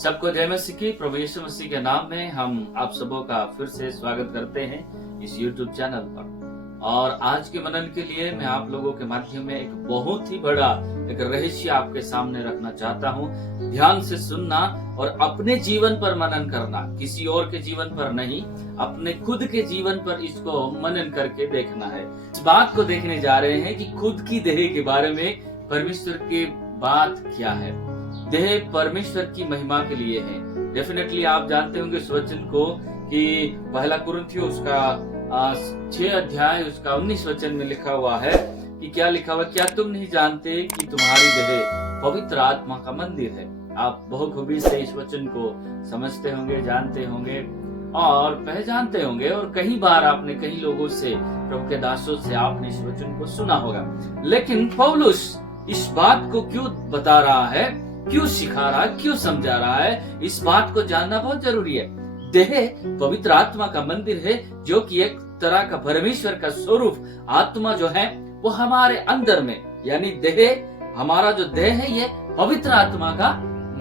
सबको जय मसीह की। प्रभु यीशु मसीह के नाम में हम आप सबों का फिर से स्वागत करते हैं इस YouTube चैनल पर। और आज के मनन के लिए मैं आप लोगों के माध्यम में एक बहुत ही बड़ा एक रहस्य आपके सामने रखना चाहता हूँ। ध्यान से सुनना और अपने जीवन पर मनन करना, किसी और के जीवन पर नहीं, अपने खुद के जीवन पर इसको मनन करके देखना है। इस बात को देखने जा रहे हैं कि खुद की देह के बारे में परमेश्वर की बात क्या है। देह परमेश्वर की महिमा के लिए है। डेफिनेटली आप जानते होंगे इस वचन को कि पहला कुरिन्थियों उसका 6 अध्याय उसका 19 वचन में लिखा हुआ है कि क्या लिखा हुआ, क्या तुम नहीं जानते कि तुम्हारी देह पवित्र आत्मा का मंदिर है। आप बहुत खूबी से इस वचन को समझते होंगे, जानते होंगे और पहचानते होंगे। और कई बार आपने कई लोगों से, प्रभु के दासों से आपने इस वचन को सुना होगा। लेकिन पौलुस इस बात को क्यों बता रहा है, क्यों सिखा रहा है, क्यों समझा रहा है, इस बात को जानना बहुत जरूरी है। देह पवित्र आत्मा का मंदिर है, जो कि एक तरह का परमेश्वर का स्वरूप आत्मा जो है वो हमारे अंदर में, यानी देह, हमारा जो देह है ये पवित्र आत्मा का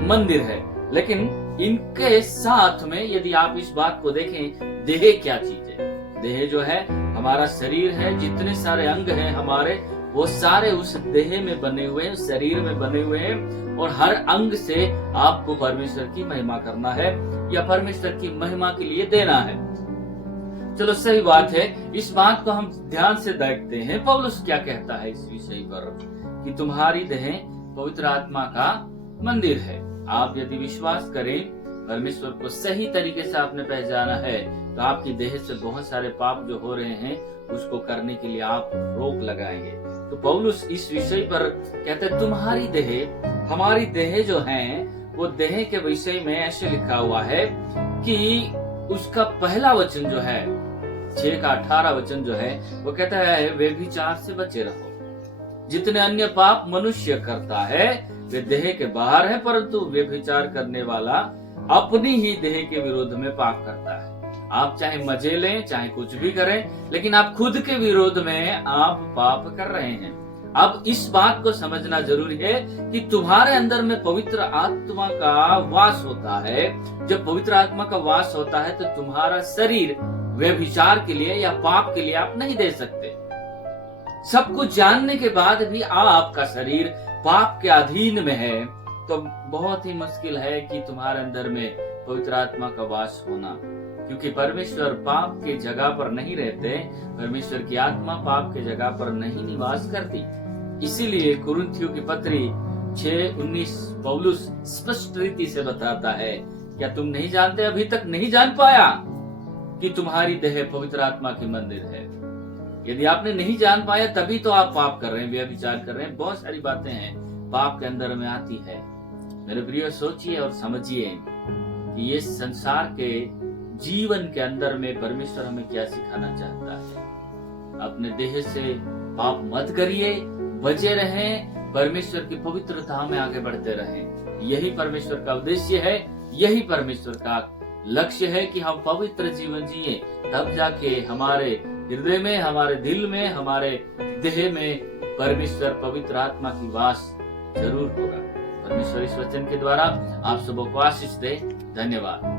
मंदिर है। लेकिन इनके साथ में यदि आप इस बात को देखें, देह क्या चीज है। देह जो है हमारा शरीर है, जितने सारे अंग हैं हमारे, वो सारे उस देह में बने हुए हैं, शरीर में बने हुए हैं। और हर अंग से आपको परमेश्वर की महिमा करना है या परमेश्वर की महिमा के लिए देना है। चलो सही बात है, इस बात को हम ध्यान से देखते हैं। पौलुस क्या कहता है इस विषय पर कि तुम्हारी देह पवित्र आत्मा का मंदिर है। आप यदि विश्वास करें, परमेश्वर को सही तरीके से आपने पहचाना है, तो आपकी देह से बहुत सारे पाप जो हो रहे हैं उसको करने के लिए आप रोक लगाएंगे। तो पौलुस इस विषय पर कहते हैं तुम्हारी देह, हमारी देह जो है वो देह के विषय में ऐसे लिखा हुआ है कि उसका पहला वचन जो है 6 का 18 वचन जो है वो कहता है व्यभिचार से बचे रहो। जितने अन्य पाप मनुष्य करता है वे देह के बाहर है, परंतु व्यभिचार करने वाला अपनी ही देह के विरोध में पाप करता है। आप चाहे मजे लें, चाहे कुछ भी करें, लेकिन आप खुद के विरोध में आप पाप कर रहे हैं। अब इस बात को समझना जरूरी है कि तुम्हारे अंदर में पवित्र आत्मा का वास होता है। जब पवित्र आत्मा का वास होता है तो तुम्हारा शरीर व्यभिचार के लिए या पाप के लिए आप नहीं दे सकते। सब कुछ जानने के बाद भी आपका शरीर पाप के अधीन में है, तो बहुत ही मुश्किल है कि तुम्हारे अंदर में पवित्र आत्मा का वास होना। क्योंकि परमेश्वर पाप के जगह पर नहीं रहते, परमेश्वर की आत्मा पाप के जगह पर नहीं निवास करती। इसीलिए कुरिन्थियों की पत्री 6:19 पौलुस स्पष्ट रीति से बताता है, क्या तुम नहीं जानते, अभी तक नहीं जान पाया कि तुम्हारी देह पवित्र आत्मा की मंदिर है। यदि आपने नहीं जान पाया तभी तो आप पाप कर रहे हैं, व्यभिचार कर रहे हैं। बहुत सारी बातें हैं पाप के अंदर में आती है। मेरे प्रिय, सोचिए और समझिए कि ये संसार के जीवन के अंदर में परमेश्वर हमें क्या सिखाना चाहता है। अपने देह से पाप मत करिए, बचे रहें, परमेश्वर की पवित्रता में आगे बढ़ते रहें। यही परमेश्वर का उद्देश्य है, यही परमेश्वर का लक्ष्य है कि हम पवित्र जीवन जिए, तब जाके हमारे हृदय में, हमारे दिल में, हमारे देह में परमेश्वर पवित्र आत्मा की वास जरूर होगा। परमेश्वर इस वचन के द्वारा आप सबको आशीष दे। धन्यवाद।